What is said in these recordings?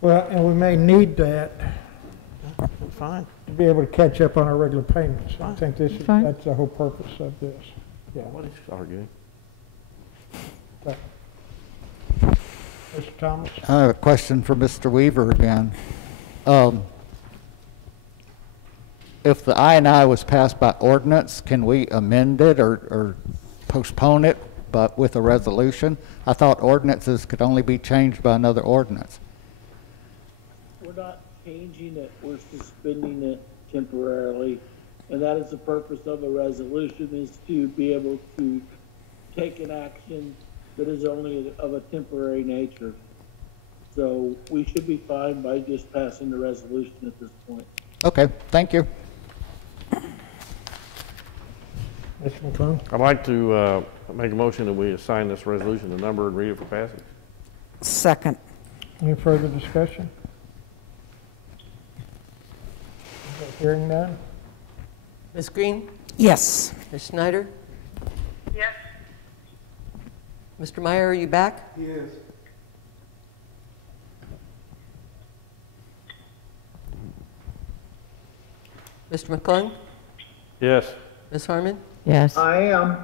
Well, and we may need that Fine. to be able to catch up on our regular payments. I think Fine. that's the whole purpose of this. Yeah. What is arguing? Mr. Thomas? I have a question for Mr. Weaver again. If the I&I was passed by ordinance, can we amend it or postpone it, but with a resolution? I thought ordinances could only be changed by another ordinance. We're not changing it, we're suspending it temporarily. And that is the purpose of a resolution, is to be able to take an action that is only of a temporary nature. So we should be fine by just passing the resolution at this point. Okay, thank you. Mr. McClung? I'd like to make a motion that we assign this resolution a number and read it for passage. Second. Any further discussion? Hearing none? Ms. Green? Yes. Ms. Schneider? Yes. Mr. Meyer, are you back? Yes. Mr. McClung? Yes. Ms. Harmon? Yes. I am.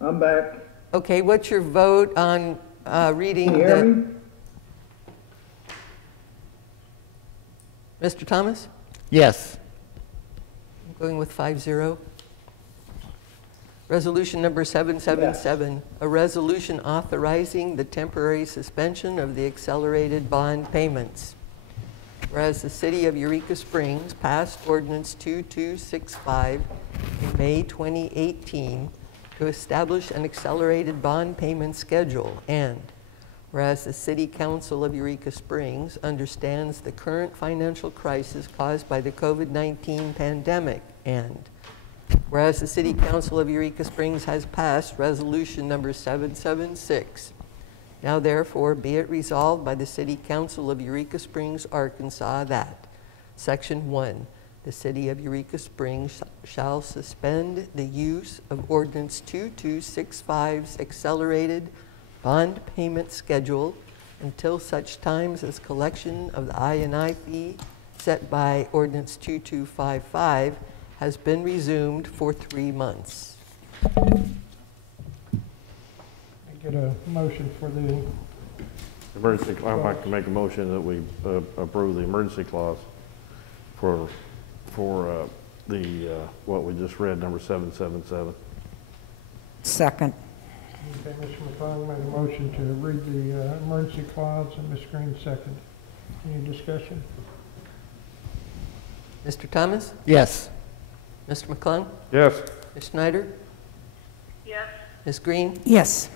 I'm back. Okay, what's your vote on reading Can you hear the... me? Mr. Thomas? Yes. I'm going with 5-0. Resolution number 777, a resolution authorizing the temporary suspension of the accelerated bond payments. Whereas the City of Eureka Springs passed Ordinance 2265 in May 2018 to establish an accelerated bond payment schedule, and whereas the City Council of Eureka Springs understands the current financial crisis caused by the COVID-19 pandemic, and whereas the City Council of Eureka Springs has passed Resolution number 776, now therefore be it resolved by the City Council of Eureka Springs, Arkansas, that Section 1, the City of Eureka Springs shall suspend the use of Ordinance 2265's accelerated bond payment schedule until such times as collection of the I&I fee set by Ordinance 2255 has been resumed for 3 months. Get a motion for the Emergency. I'd like to make a motion that we approve the emergency clause for the what we just read, number 777. Second. Okay, Mr. McClung made a motion to read the emergency clause, and Ms. Green second. Any discussion? Mr. Thomas? Yes. Mr. McClung? Yes. Ms. Schneider? Yes. Ms. Green? Yes.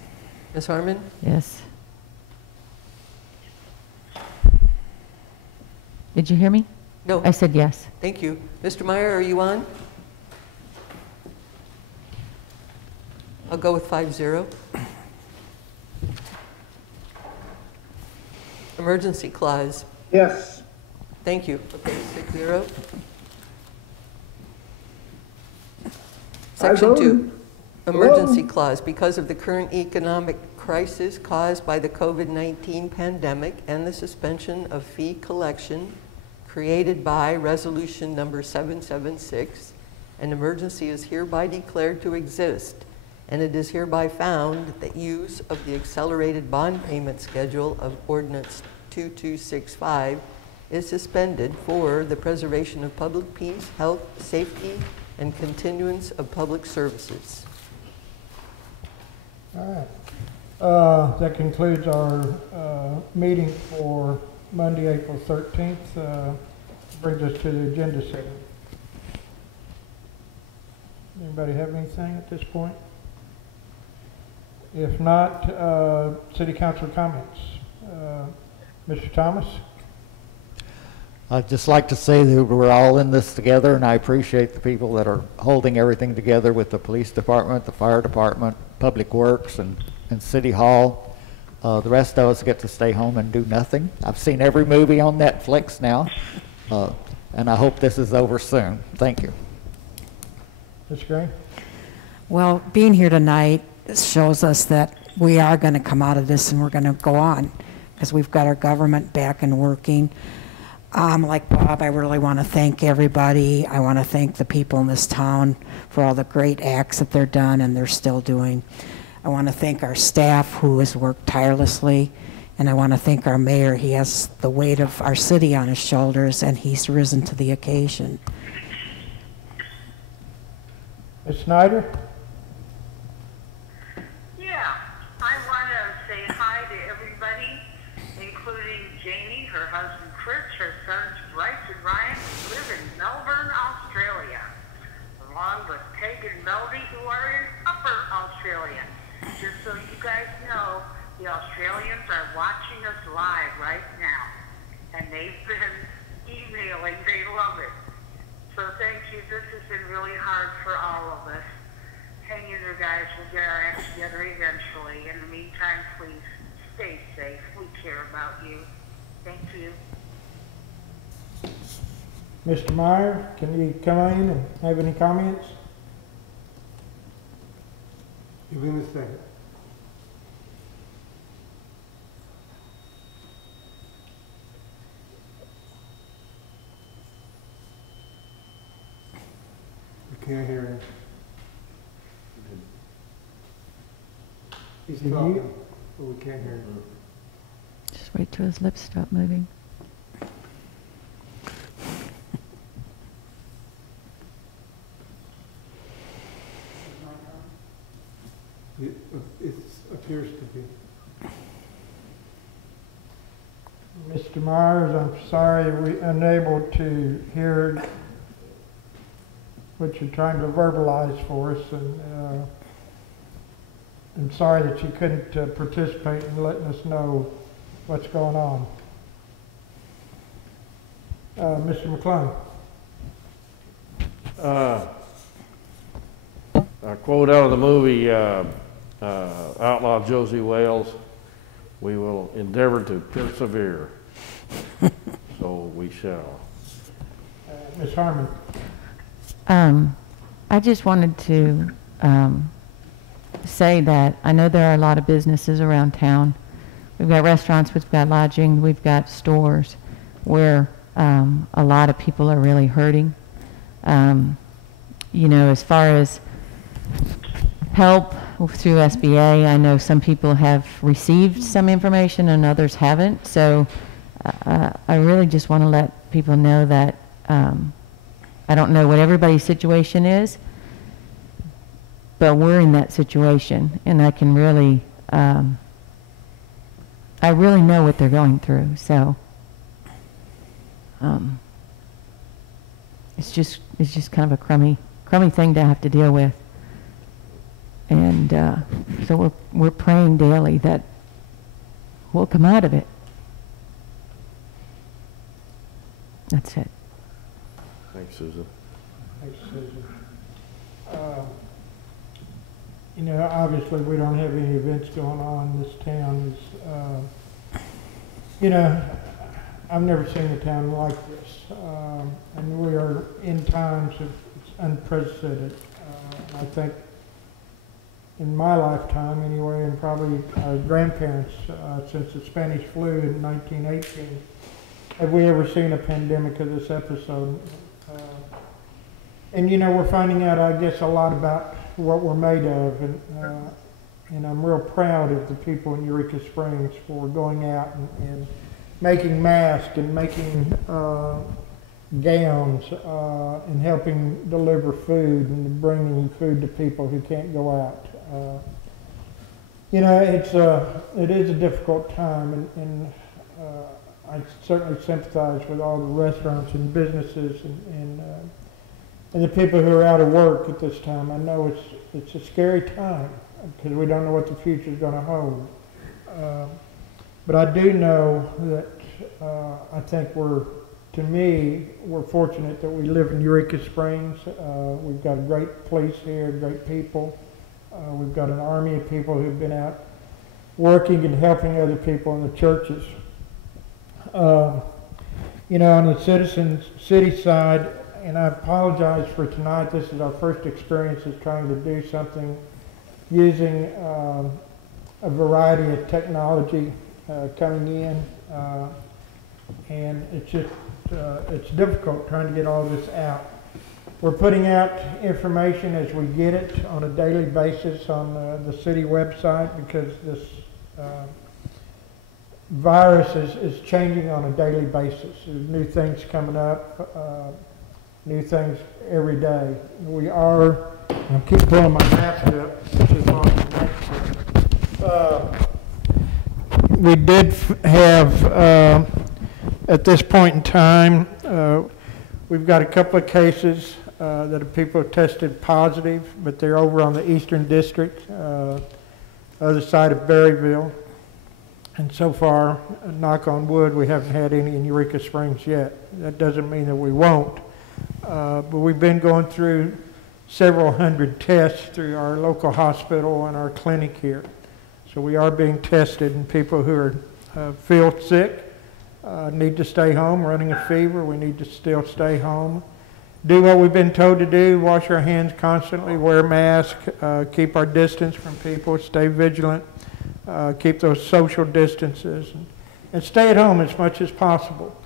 Ms. Harmon? Yes. Did you hear me? No. I said yes. Thank you. Mr. Meyer, are you on? I'll go with 5-0. Emergency clause. Yes. Thank you. Okay, 6-0. Section 2, emergency clause. Because of the current economic crisis caused by the COVID-19 pandemic and the suspension of fee collection created by Resolution number 776, an emergency is hereby declared to exist, and it is hereby found that use of the accelerated bond payment schedule of Ordinance 2265 is suspended for the preservation of public peace, health, safety, and continuance of public services. All right. That concludes our meeting for Monday, April 13th. Brings us to the agenda setting. Anybody have anything at this point? If not, City Council comments. Mr. Thomas? I'd just like to say that we're all in this together, and I appreciate the people that are holding everything together with the police department, the fire department, public works, and City Hall. The rest of us get to stay home and do nothing. I've seen every movie on Netflix now, and I hope this is over soon. Thank you. Ms. Gray? Well, being here tonight shows us that we are going to come out of this and we're going to go on. because we've got our government back and working. Like Bob, I really want to thank everybody. I want to thank the people in this town for all the great acts that they're done and they're still doing. I want to thank our staff who has worked tirelessly, and I want to thank our mayor. He has the weight of our city on his shoulders, and he's risen to the occasion. Ms. Snyder? Yeah, I want to say hi to everybody, including Jamie, her husband Chris, her sons Bryce and Ryan, who live in Melbourne, Australia, along with Peg and Melody, who are in Upper Australia. Just so you guys know, the Australians are watching us live right now, and they've been emailing. They love it. So thank you. This has been really hard for all of us. Hang in there, guys. We'll get our acts together eventually. In the meantime, please stay safe. We care about you. Thank you. Mr. Meyer, can you come in and have any comments? Give him a second. We can't hear him. He's Did you- talking, but we can't hear him. Just wait till his lips stop moving. It appears to be. Mr. Myers, I'm sorry we're unable to hear what you're trying to verbalize for us, and I'm sorry that you couldn't participate in letting us know what's going on. Mr. McClung. A quote out of the movie Outlaw Josie Wales, "We will endeavor to persevere." So we shall. Ms. Harmon. I just wanted to say that I know there are a lot of businesses around town. We've got restaurants, we've got lodging, we've got stores where a lot of people are really hurting. You know, as far as help through SBA, I know some people have received some information and others haven't. So I really just want to let people know that I don't know what everybody's situation is, but we're in that situation, and I can really, I really know what they're going through. So it's just kind of a crummy thing to have to deal with. And so we're praying daily that we'll come out of it. That's it. Thanks, Susan. Thanks, Susan. You know, obviously we don't have any events going on in this town. You know, I've never seen a town like this. And we are in times of it's unprecedented. I think in my lifetime anyway, and probably our grandparents, since the Spanish flu in 1918, have we ever seen a pandemic of this episode? And you know, we're finding out, I guess, a lot about what we're made of, and I'm real proud of the people in Eureka Springs for going out and making masks and making gowns and helping deliver food and bringing food to people who can't go out. You know, it is a difficult time, and I certainly sympathize with all the restaurants and businesses and the people who are out of work at this time. I know it's a scary time because we don't know what the future is going to hold. But I do know that I think we're fortunate that we live in Eureka Springs. We've got a great place here, great people. We've got an army of people who've been out working and helping other people in the churches. You know, on the city side, and I apologize for tonight, this is our first experience of trying to do something using a variety of technology coming in, and it's just, it's difficult trying to get all this out. We're putting out information as we get it on a daily basis on the city website, because this virus is changing on a daily basis. There's new things coming up, new things every day. We are, I keep pulling my maps up, which is on the next one. We did have, at this point in time, we've got a couple of cases that people have tested positive, but they're over on the Eastern District, other side of Berryville. And so far, knock on wood, we haven't had any in Eureka Springs yet. That doesn't mean that we won't. But we've been going through several hundred tests through our local hospital and our clinic here. So we are being tested, and people who are feel sick need to stay home, running a fever, we need to still stay home. Do what we've been told to do, wash our hands constantly, wear masks, keep our distance from people, stay vigilant, keep those social distances, and stay at home as much as possible.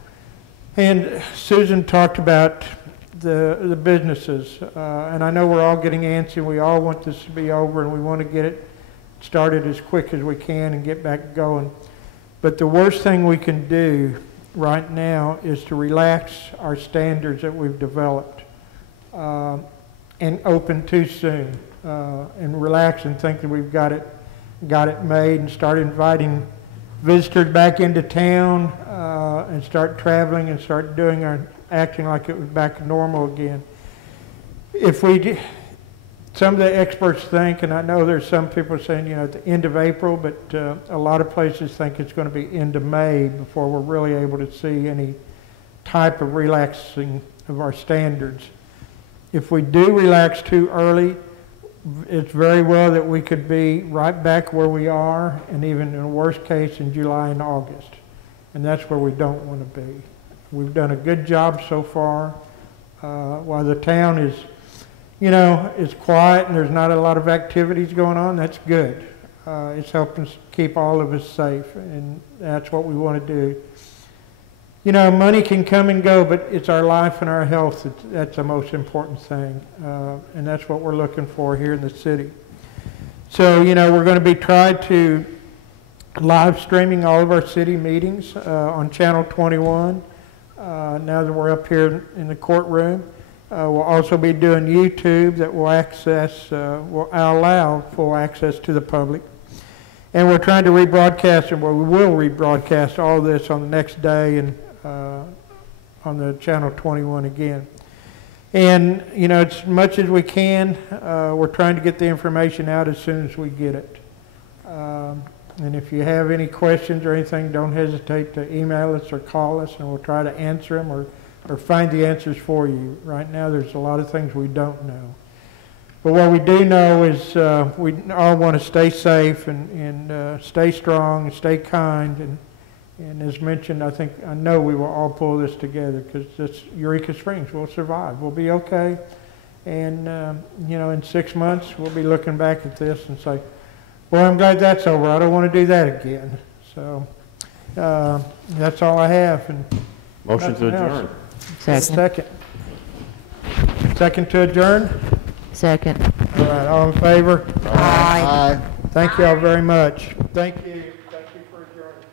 And Susan talked about the businesses, and I know we're all getting antsy, we all want this to be over, and we want to get it started as quick as we can and get back going. But the worst thing we can do right now is to relax our standards that we've developed and open too soon and relax and think that we've got it made and start inviting visitors back into town and start traveling and start doing acting like it was back normal again. If we some of the experts think, and I know there's some people saying, at the end of April, but a lot of places think it's going to be end of May before we're really able to see any type of relaxing of our standards. If we do relax too early, it's very well that we could be right back where we are, and even in the worst case in July and August. And that's where we don't want to be. We've done a good job so far. While the town is it's quiet and there's not a lot of activities going on, that's good. It's helping keep all of us safe, and that's what we want to do. Money can come and go, but it's our life and our health that's the most important thing, and that's what we're looking for here in the city. So, we're going to be trying to live streaming all of our city meetings on Channel 21 now that we're up here in the courtroom. We'll also be doing YouTube that will will allow full access to the public. And we're trying to rebroadcast, and we will rebroadcast all this on the next day and on the Channel 21 again. And, as much as we can, we're trying to get the information out as soon as we get it. And if you have any questions or anything, don't hesitate to email us or call us, and we'll try to answer them or find the answers for you. Right now, there's a lot of things we don't know. But what we do know is we all want to stay safe and stay strong and stay kind. And as mentioned, I know we will all pull this together, because this Eureka Springs will survive. We'll be okay. And, in 6 months, we'll be looking back at this and say, well, I'm glad that's over. I don't want to do that again. So that's all I have. And Motion to adjourn. Second. Second to adjourn? Second. All right, all in favor? Aye. Aye. Thank you all very much. Thank you. Thank you for adjourning.